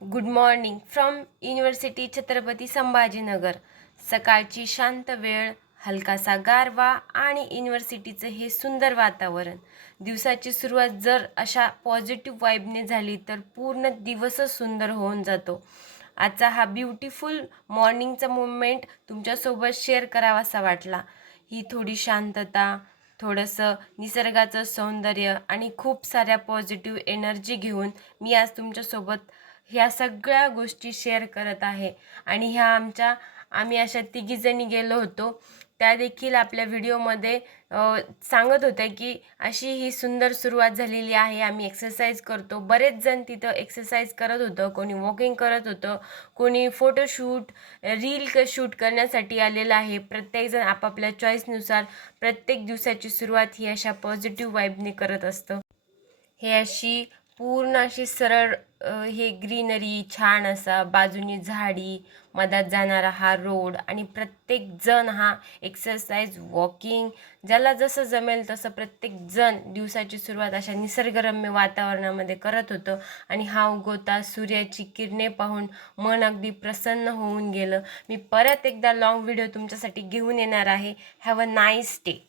Good morning from university Chhatrapati Sambhajinagar. सकाळची शांत वेळ, हलकासा गारवा आणि युनिव्हर्सिटीचं हे सुंदर वातावरण. दिवसाची सुरुवात जर अशा पॉझिटिव्ह वाईबने झाली तर पूर्ण दिवसच सुंदर होऊन जातो. आजचा हा ब्युटिफुल मॉर्निंगचा मोमेंट तुमच्यासोबत शेअर करावासा वाटला. ही थोडी शांतता, थोडंसं निसर्गाचं सौंदर्य आणि खूप साऱ्या पॉझिटिव्ह एनर्जी घेऊन मी आज तुमच्यासोबत ह्या सगळ्या गोष्टी शेअर करत आहे. आणि ह्या आम्ही अशा तिघीजणी गेलो होतो. त्या देखील आपल्या व्हिडिओमध्ये सांगत होत्या की अशी ही सुंदर सुरुवात झालेली आहे. आम्ही एक्सरसाइज करतो. बरेच जण तिथं एक्सरसाइज करत होतं, कोणी वॉकिंग करत होतं, कोणी फोटोशूट रील शूट करण्यासाठी आलेलं आहे. प्रत्येकजण आपापल्या चॉईसनुसार प्रत्येक दिवसाची सुरुवात ही अशा पॉझिटिव्ह वाईबने करत असतं. हे अशी पूर्ण अशी सरळ हे ग्रीनरी छान असा, बाजूनी झाडी, मधात जाणारा हा रोड आणि प्रत्येक जण हा एक्सरसाइज वॉकिंग ज्याला जसं जमेल तसं प्रत्येक जण दिवसाची सुरुवात अशा निसर्गरम्य वातावरणामध्ये करत होतं. आणि हा उगवता सूर्याची किरणे पाहून मन अगदी प्रसन्न होऊन गेलं. मी परत एकदा लॉंग व्हिडिओ तुमच्यासाठी घेऊन येणार आहे. Have a nice day.